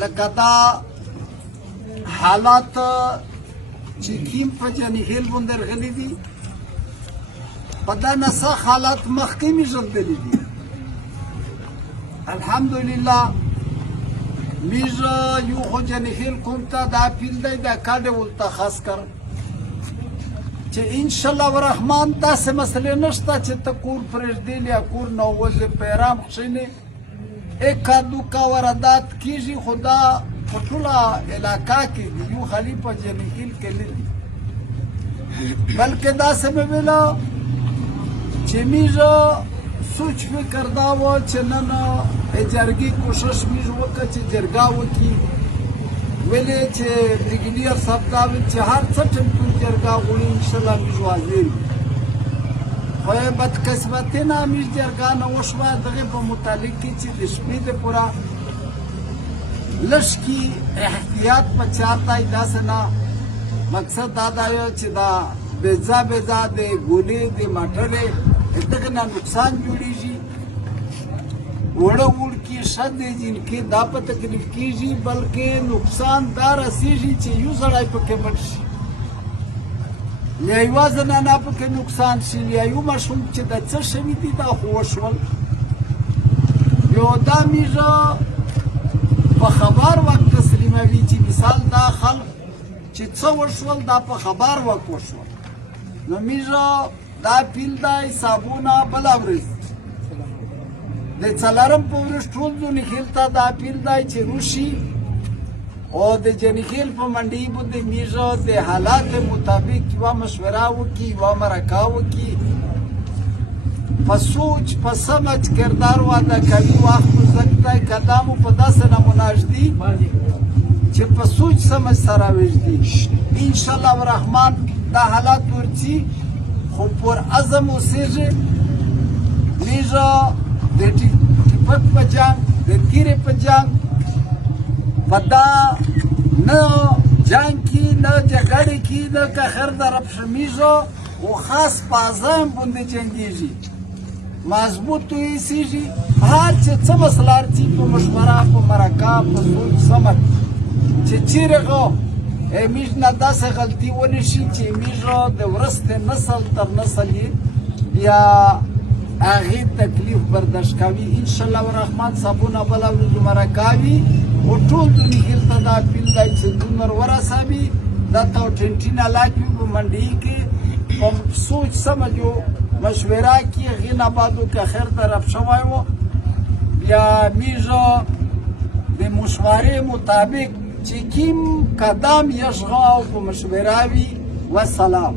لکه دا حالات چې کیم په جنیهیل باندې راغلي دي په دا نسخ حالات مخکې مې ژغورلي دي الحمدلله میز یو خو جنیهیل کوم ته دا پیل دی دا کاډه ولته خاص کر چې ان شاء الله الرحمن داسې مسلې نشته چې ته کور پرېږدې یا کور نه وځې پیرام کښېنې اکا دوکا واردات کیږي خدا په ټوله علاقه کې دي یو خالي په جنیهیل کې نه دي بلکې داسې مې ویله چې میز سوچ فکر دا و چې نن جرګې کوشش میز وکړه چې جرګه وکړي ویلې چې برګیډیر صاحب دا ویل چې هر څه ټمټون جرګه غواړي انشاءالله میز حاضر خو بدقسمتي نه میز جرګه نه وشوه دغې په متعلق کې چې د شپې دپوره لږ کې احتیاط په چار دی داسې نه مقصد دا دی چې دا بېځا بېځا د ګولې د مټرې دغه نه نقصان جوړېږي وړه وړکي ښه دی جنکې دا په تکلیف کېږي بلکې نقصان دا رسېږي چې یو سړی پکې مړ شي یا یوه زنانه پکې نقصان شي یا یو ماشوم چې د څه شوي دي دا خو وشول یو دا میږه په خبر وخت تسلیموي چې مثال دا خلق چې څه وشول دا په خبر وخت وشول نو میږه دا پیل دی صابونه بله ورځ د څلورم په ورځ ټول جنیهیل ته دا پیل دی چې روشي او د جنیهیل په منډۍ باندې میږه د حالات مطابق یوه مشوره وکړي یوه مرکه وکړي په سوچ په سمج کردار واده کوي وخت مزد دی که دا مو په داسې نمونه ږدي چې په سوچ سمج سره وږدي انشاءالله الرحمن دا حالات ورځي خو پر عزم اوسېږي میږه د ټیپک په جنګ د تیرې په جنګ په دا نه جنګ کې نه جګړې کې نه کخر د ربشه میږه خو خاص په عزم باندې جنګېږي مضبوط وایسېږي هر چې څه مسله ارځي په مشوره په مرکه په سوچ سمج چې چیرې میږ نه داسې غلطي ونه شي چې میږه د وروسته نسل تر نسل یې بیا هغې تکلیف برداشت کوي انشاءالله الرحمن صابونه بله ورځ مرکه وي خو ټول جنیهیل ته دا پیل دی چې دومره ورسوي دا ته ټنټین علاج وي په منډۍ کې په سوچ سمج و مشوره کې هغې نه بعد و که خیر طرف شوی و بیا میږه د مشورې مطابق چې کیم قدم یشغه او په مشوره وي والسلام